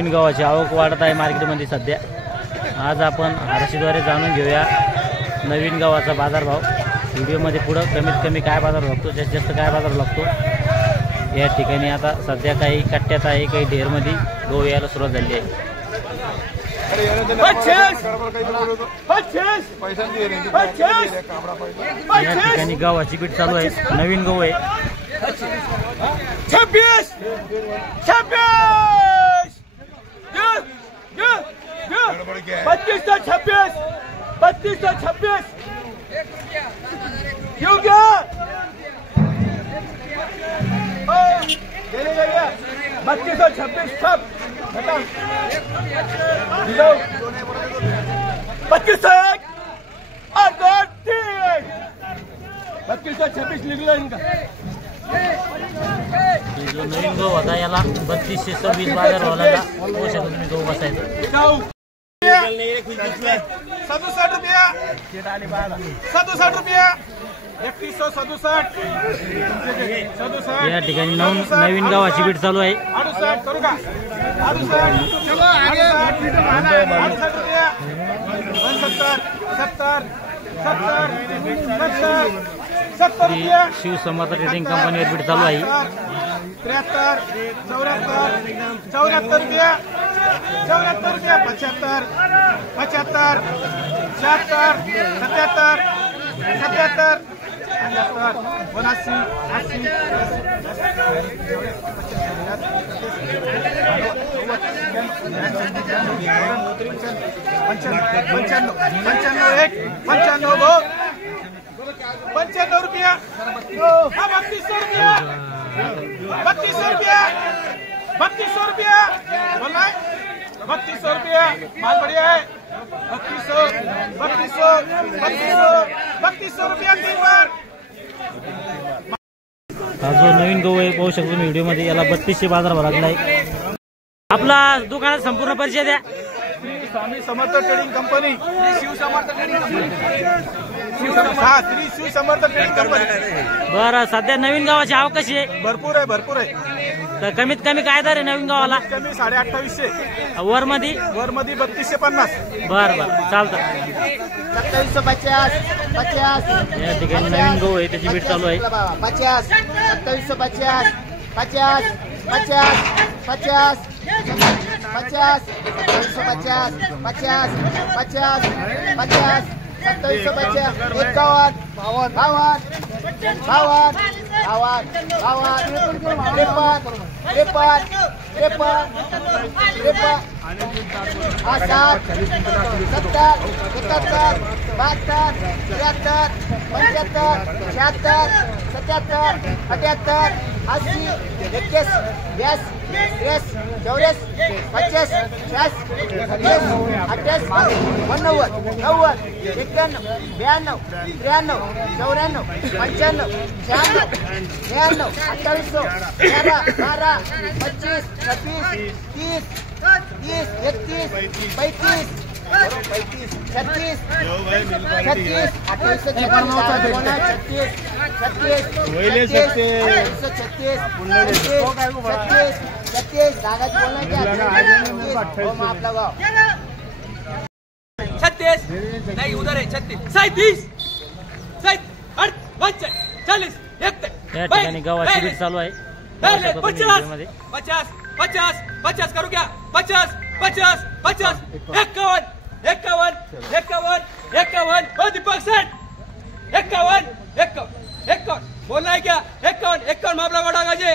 नवीन गावाची आवक वाढत आहे मार्केटमध्ये सध्या। आज आपण आरशीद्वारे जाणून घेऊया नवीन गावाचा बाजारभाव। व्हिडिओमध्ये पुढं कमीत कमी काय बाजार लागतो, जास्तीत जास्त काय बाजार लागतो या ठिकाणी आता सध्या काही कट्ट्यात आहे, काही ढेरमध्ये गहू यायला सुरुवात झाली आहे। या ठिकाणी गव्हाची पीठ चालू आहे, नवीन गहू आहे। 26 क्यों क्या 3226 सब 2501 और 3226 निकला इनका। जो नवीन गहू होता याला 3226 बाजार भाव लागला। हो शकतो तुम्ही गहू बसायचं 67 रुपया 67 रुपया 3167 या ठिकाणी नवीन गावाची पीठ चालू आहे। 68 करू का 68 चलो आगे 68 रुपया 70 रुपया शिवसमर्थ ट्रेडिंग कंपनीवर पीठ चालू आहे। 73 74 रुपया 74 रुपया 75 75 76 77 77 ₹95 रुपया 3200 रुपया 3200 रुपया बोलना है 3200 रुपया माल बढ़िया है 3200 रुपया 3 बार। हा जो नवीन गहू आहे पाहू शकतो मी व्हिडिओ मध्ये, याला 3200 बाजार भाव लागलाय। आपला दुकानात संपूर्ण परिचय द्या। Swami Samarth trading company, Shivsamarth trading company, Shivsamarth trading company. बरं, सध्या नवीन गावाची आवक कशी आहे? भरपूर आहे तर कमीत कमी काय दर आहे नवीन गावाला? कमी 2850, वर मध्ये 3250। बरं चालतं। 2750 50 या ठिकाणी नवीन गहू आहे त्याची बीट चालू आहे। 50 2750 50 50 50 50 2750 50 50 50 2750 51 52 52 नहीं उधर है 36 37 40 या ठिकाणी गावाची बीट चालू आहे। 50 50 50 50 करू क्या 50 50 50 51 51 51 51 50% 51 51 बोलना है क्या 51 51 मामला बड़ा गाजे।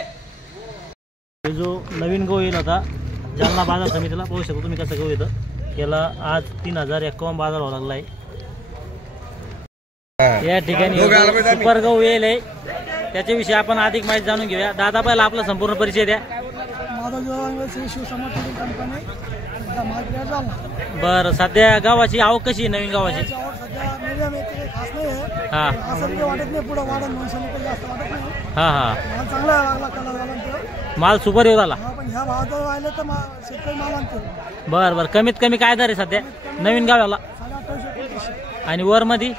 जो नवीन गहू येईल आता जालना बाजार समितीला पाहू शकतो तुम्ही कसं गहू येतं। याला आज 3051 बाजार भाव लागला आहे। या ठिकाणी सुपर गहू येईल आहे, त्याच्याविषयी आपण अधिक माहिती जाणून घेऊया। दादा पहिला आपला संपूर्ण परिचय द्या। बरं, सध्या गावाची आवक कशी आहे नवीन गावाची? हा हा हा माल सुपर येऊ झाला। बरं बरं, कमीत कमी काय दर आहे सध्या नवीन गावाला आणि वर मध्ये?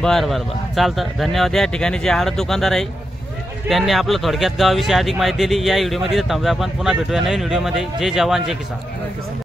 बरं बरं बरं चालतं, धन्यवाद। या ठिकाणी जे आडत दुकानदार आहे त्यांनी आपलं थोडक्यात गावाविषयी अधिक माहिती दिली. या व्हिडिओमध्ये थांबूया आपण, पुन्हा भेटूया नवीन व्हिडिओमध्ये. जय जवान जय किसान.